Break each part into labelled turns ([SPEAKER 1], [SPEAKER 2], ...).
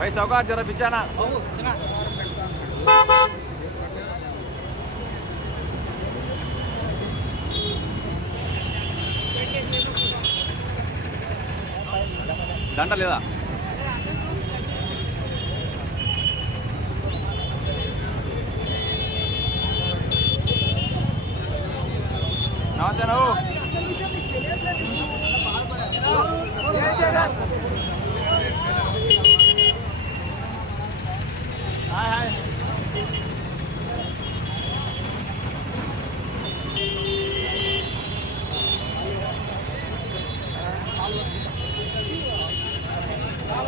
[SPEAKER 1] भाई सावकार जरा बिछाना దండ లేదా నమస్తే నువ్వు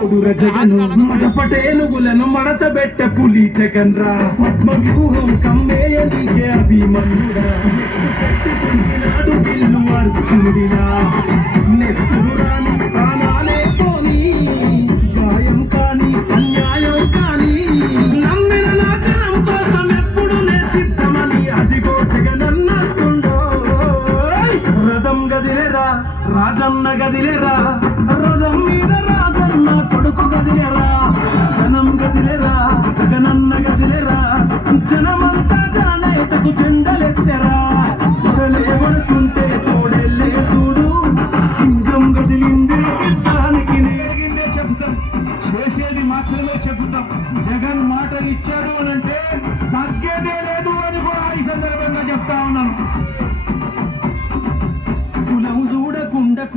[SPEAKER 2] ఎజెండా
[SPEAKER 3] ఉడుర జగను మడత మడతబెట్ట పులి జగన్ రా పద్మ వ్యూహం కమ్మేయ నీకే అభిమన్యుడా నెట్టు కట్టి తుంగినాడు అర్జునుడిలా. నెత్తురు రాని ప్రాణాలే పోని గాయం కాని అన్యాయం కాని. నమ్మిన నా జనం కోసం ఎప్పుడు నే సిద్ధమని అదిగో జగనన్నస్తుండో రథం గదిలేరా రాజన్న గదిలేరా రథం మీద రాజన్న కొడుకు గదిలేరా? జనం గదిలేరా? జగనన్న గదిలేరా?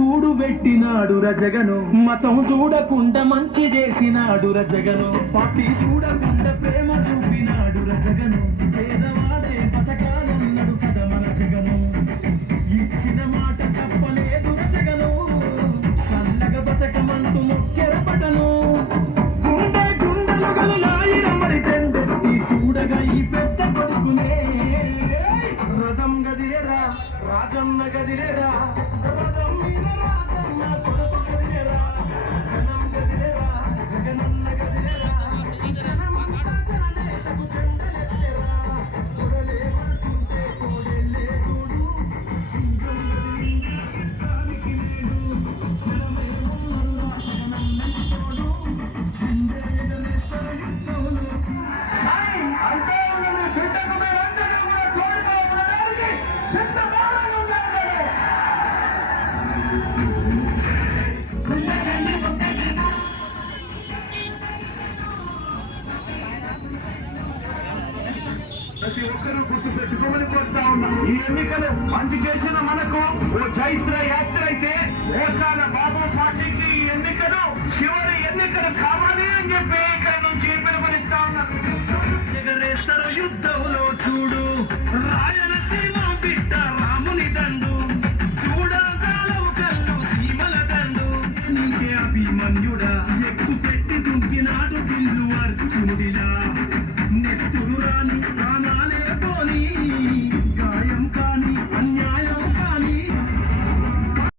[SPEAKER 3] గూడు పెట్టినాడు రజగను. మతం చూడకుండా మంచి చేసినాడు రజగను. పార్టీ చూడకుండా ప్రేమ చూపి ప్రతి ఒక్కరూ గుర్తు పెట్టుకోమని కోరుతా ఉన్నా. ఈ ఎన్నికలు మంచి చేసిన మనకు ఓ చైత్ర యాత్ర అయితే ఓసాల బాబు పార్టీకి ఈ ఎన్నికలు చివరి ఎన్నికలు కావాలి అని చెప్పి ఇక్కడ నుంచి పిలుపునిస్తా ఉన్నా. ఎగరేస్తారు యుద్ధం.